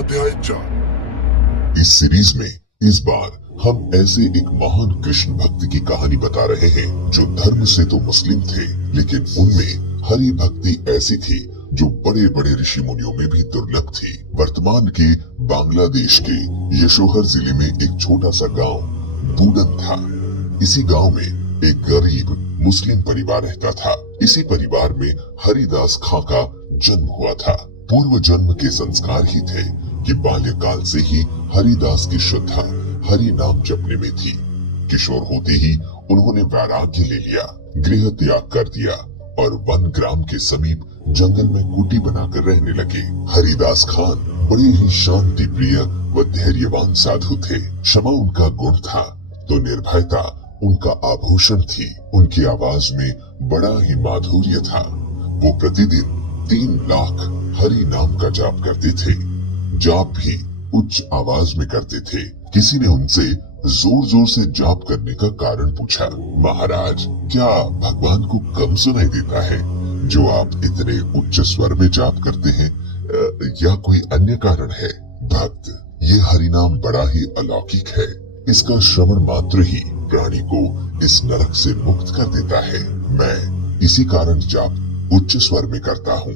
अध्याय 4। इस सीरीज में इस बार हम ऐसे एक महान कृष्ण भक्त की कहानी बता रहे हैं जो धर्म से तो मुस्लिम थे, लेकिन उनमें हरि भक्ति ऐसी थी जो बड़े बड़े ऋषि मुनियों में भी दुर्लभ थी। वर्तमान के बांग्लादेश के यशोहर जिले में एक छोटा सा गांव बूडन था। इसी गांव में एक गरीब मुस्लिम परिवार रहता था। इसी परिवार में हरिदास खां का जन्म हुआ था। पूर्व जन्म के संस्कार ही थे कि बाल्यकाल से ही हरिदास की श्रद्धा हरि नाम जपने में थी। किशोर होते ही उन्होंने वैराग्य ले लिया, गृह त्याग कर दिया और वन ग्राम के समीप जंगल में कुटी बनाकर रहने लगे। हरिदास खान बड़े ही शांति प्रिय व धैर्यवान साधु थे। क्षमा उनका गुण था तो निर्भयता उनका आभूषण थी। उनकी आवाज में बड़ा ही माधुर्य था। वो प्रतिदिन 3 लाख हरि नाम का जाप करते थे। जाप भी उच्च आवाज में करते थे। किसी ने उनसे जोर जोर से जाप करने का कारण पूछा। महाराज, क्या भगवान को कम सुनाई देता है जो आप इतने उच्च स्वर में जाप करते हैं, या कोई अन्य कारण है? भक्त, ये हरिनाम बड़ा ही अलौकिक है। इसका श्रवण मात्र ही प्राणी को इस नरक से मुक्त कर देता है। मैं इसी कारण जाप उच्च स्वर में करता हूँ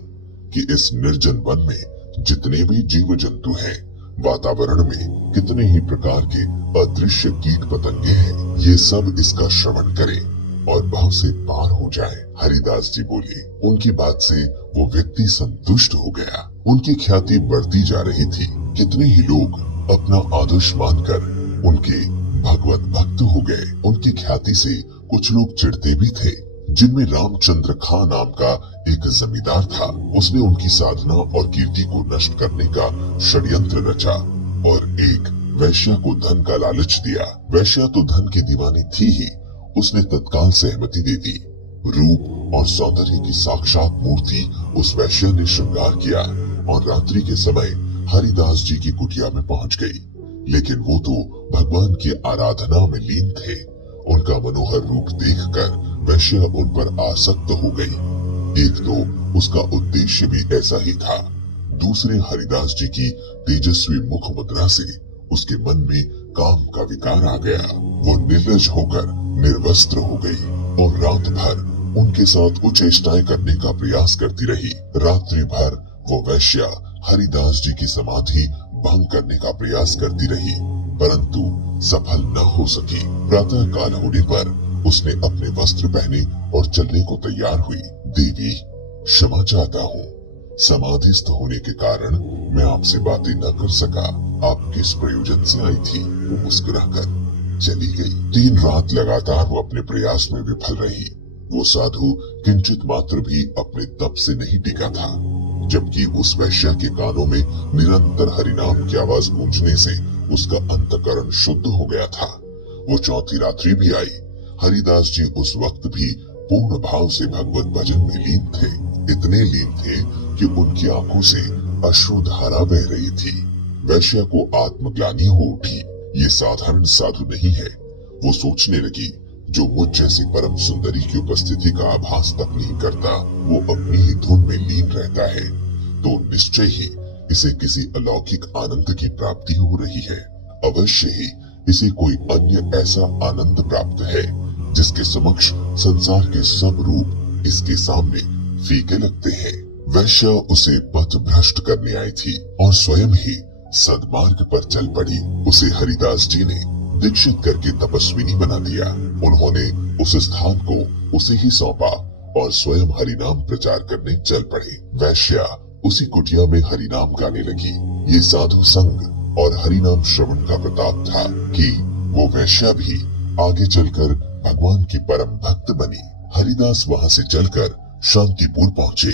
कि इस निर्जन वन में जितने भी जीव जंतु हैं, वातावरण में कितने ही प्रकार के अदृश्य कीट पतंगे हैं, ये सब इसका श्रवण करें और भाव से पार हो जाए। हरिदास जी बोले। उनकी बात से वो व्यक्ति संतुष्ट हो गया। उनकी ख्याति बढ़ती जा रही थी। कितने ही लोग अपना आदर्श मानकर उनके भगवत भक्त हो गए। उनकी ख्याति से कुछ लोग चिढ़ते भी थे। जिनमें रामचंद्र खां नाम का एक जमींदार था। उसने उनकी साधना और कीर्ति को नष्ट करने का षड्यंत्र रचा और एक वैश्या को धन का लालच दिया। वैश्या तो धन की दीवानी थी ही, उसने तत्काल सहमति दे दी। रूप और सौंदर्य की साक्षात मूर्ति उस वैश्या ने श्रृंगार किया और रात्रि के समय हरिदास जी की कुटिया में पहुंच गई। लेकिन वो तो भगवान की आराधना में लीन थे। उनका मनोहर रूप देखकर वैश्या उन पर आसक्त हो गई। एक तो उसका उद्देश्य भी ऐसा ही था, दूसरे हरिदास जी की तेजस्वी मुख मुद्रा से उसके मन में काम का विकार आ गया। वो निर्लज होकर निर्वस्त्र हो गई और रात भर उनके साथ उच्चेष्टाएं करने का प्रयास करती रही। रात्रि भर वो वैश्या हरिदास जी की समाधि भंग करने का प्रयास करती रही, परंतु सफल न हो सकी। प्रातः काल होने पर उसने अपने वस्त्र पहने और चलने को तैयार हुई। देवी, क्षमा चाहता हूँ, समाधिस्थ होने के कारण मैं आपसे बातें न कर सका। आप किस प्रयोजन से आई थी? वो मुस्कुराकर चली गई। 3 रात लगातार वो अपने प्रयास में विफल रही। वो साधु किंचित मात्र भी अपने तप से नहीं टिका था, जबकि उस वैश्या के कानों में निरंतर हरिनाम की आवाज गूंजने से उसका अंतकरण शुद्ध हो गया था। वो 4थी रात्रि भी आई। हरिदास जी उस वक्त भी पूर्ण भाव से भगवत भजन में लीन थे। इतने लीन थे कि उनकी आंखों से अश्रुधारा बह रही थी। वैश्या को आत्मग्लानि हो उठी। ये साधारण साधु नहीं है। वो सोचने लगी, जो मुझ जैसी परम सुंदरी की उपस्थिति का आभास तक नहीं करता, वो अपनी ही धुन में लीन रहता है, तो निश्चय ही इसे किसी अलौकिक आनंद की प्राप्ति हो रही है। अवश्य ही इसे कोई अन्य ऐसा आनंद प्राप्त है जिसके समक्ष संसार के सब रूप इसके सामने फीके लगते हैं। वैश्या उसे पथ भ्रष्ट करने आई थी और स्वयं ही सद्मार्ग पर चल पड़ी। उसे हरिदास जी ने दीक्षित करके तपस्विनी बना दिया। उन्होंने उस स्थान को उसे ही सौंपा और स्वयं हरिनाम प्रचार करने चल पड़े। वैश्या उसी कुटिया में हरिनाम गाने लगी। ये साधु संग और हरिनाम श्रवण का प्रताप था कि वो वैश्या भी आगे चलकर भगवान की परम भक्त बनी। हरिदास वहां से चलकर शांतिपुर पहुंचे।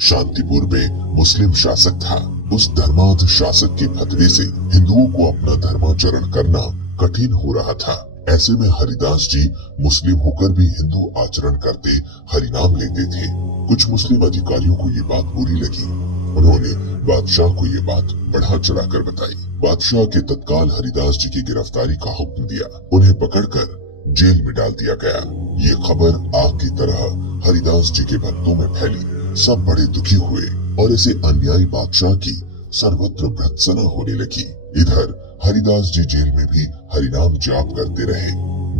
शांतिपुर में मुस्लिम शासक था। उस धर्मांध शासक के फतवे से हिंदुओं को अपना धर्माचरण करना कठिन हो रहा था। ऐसे में हरिदास जी मुस्लिम होकर भी हिंदू आचरण करते हरिनाम लेते थे। कुछ मुस्लिम अधिकारियों को ये बात बुरी लगी। उन्होंने बादशाह को ये बात बढ़ा चढ़ाकर बताई। बादशाह के तत्काल हरिदास जी की गिरफ्तारी का हुक्म दिया। उन्हें पकड़कर जेल में डाल दिया गया। ये खबर आग की तरह हरिदास जी के भक्तों में फैली। सब बड़े दुखी हुए और इसे अन्यायी बादशाह की सर्वत्र भर्त्सना होने लगी। इधर हरिदास जी जेल में भी हरिनाम जाप करते रहे।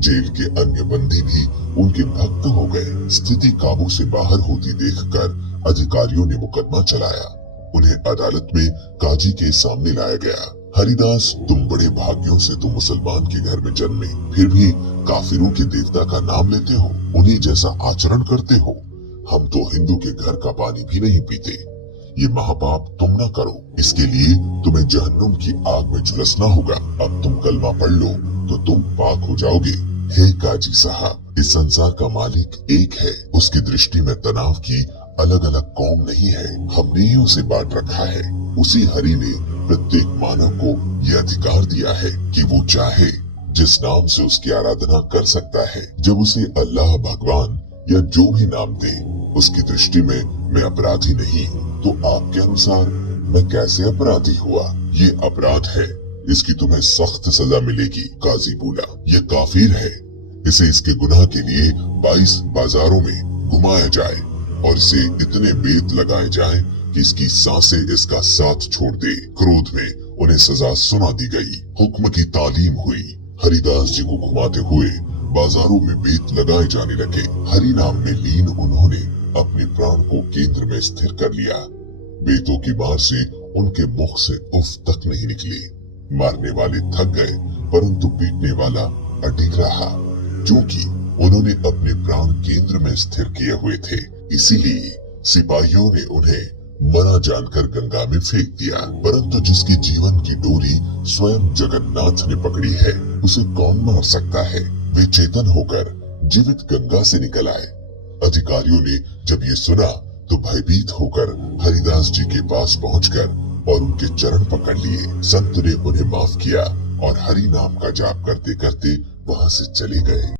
जेल के अन्य बंदी भी उनके भक्त हो गए। स्थिति काबू से बाहर होती देखकर अधिकारियों ने मुकदमा चलाया। उन्हें अदालत में काजी के सामने लाया गया। हरिदास, तुम बड़े भाग्यों से तुम मुसलमान के घर में जन्मे, फिर भी काफिरों के देवता का नाम लेते हो, उन्हीं जैसा आचरण करते हो। हम तो हिंदू के घर का पानी भी नहीं पीते। ये महापाप तुम न करो, इसके लिए तुम्हें जहन्नुम की आग में झुलसना होगा। अब तुम कलमा पढ़ लो तो तुम पाक हो जाओगे। हे काजी साहब, इस संसार का मालिक एक है। उसकी दृष्टि में तनाव की अलग अलग कौम नहीं है, हमने ही उसे बांट रखा है। उसी हरि ने प्रत्येक मानव को यह अधिकार दिया है कि वो चाहे जिस नाम से उसकी आराधना कर सकता है। जब उसे अल्लाह, भगवान या जो भी नाम दे, उसकी दृष्टि में मैं अपराधी नहीं हूँ, तो आपके अनुसार मैं कैसे अपराधी हुआ? ये अपराध है, इसकी तुम्हें सख्त सजा मिलेगी। काजी बोला, ये काफिर है, इसे इसके गुनाह के लिए 22 बाजारों में घुमाया जाए और इसे इतने बेत लगाए जाएं कि इसकी सांसें इसका साथ छोड़ दे। क्रोध में उन्हें सजा सुना दी गई। हुक्म की तालीम हुई। हरिदास जी को घुमाते हुए बाजारों में बेत लगाए जाने लगे। हरि नाम में लीन उन्होंने अपने प्राण को केंद्र में स्थिर कर लिया। बेतों की मार से उनके मुख से उफ तक नहीं निकली। मारने वाले थक गए, परंतु पीटने वाला अडिग रहा, क्योंकि उन्होंने अपने प्राण केंद्र में स्थिर किए हुए थे। इसीलिए सिपाहियों ने उन्हें मरा जानकर गंगा में फेंक दिया। परंतु जिसकी जीवन की डोरी स्वयं जगन्नाथ ने पकड़ी है, उसे कौन मार सकता है? वे चेतन होकर जीवित गंगा से निकल आए। अधिकारियों ने जब ये सुना तो भयभीत होकर हरिदास जी के पास पहुंचकर और उनके चरण पकड़ लिए। संत ने उन्हें माफ किया और हरि नाम का जाप करते करते वहां से चले गए।